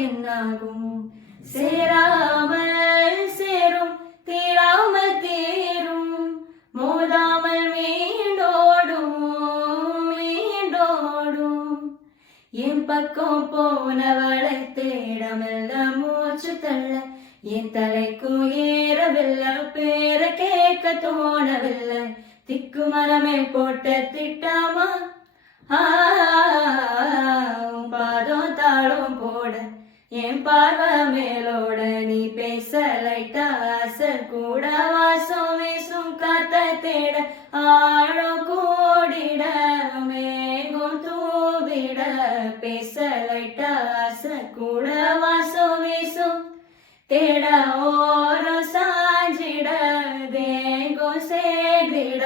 என்னாகும் சேராமல் சேரும் தீராமல் தீரும் மோதாமல் மீண்டோடும் மீண்டோடும் என் பக்கம் போனவளை தேடமெல்ல மூச்சு தள்ள என் தலைக்கும் ஏறவில்லை பேர கேட்க தோணவில்லை திக்கு மரமே போட்ட திட்டாமா பாதம் தாளம் போட என் பார்வை மேலோட நீ பேச லைட்டா ஆசை கூட வாசம் வீசும் காத்த தேட ஆழம் கூடிட மேகம் தூவிட பேச லைட்டா ஆசை கூட வாசம் வீசும் தேட ஓரம் சாஞ்சிட தேங்கும் சேடிட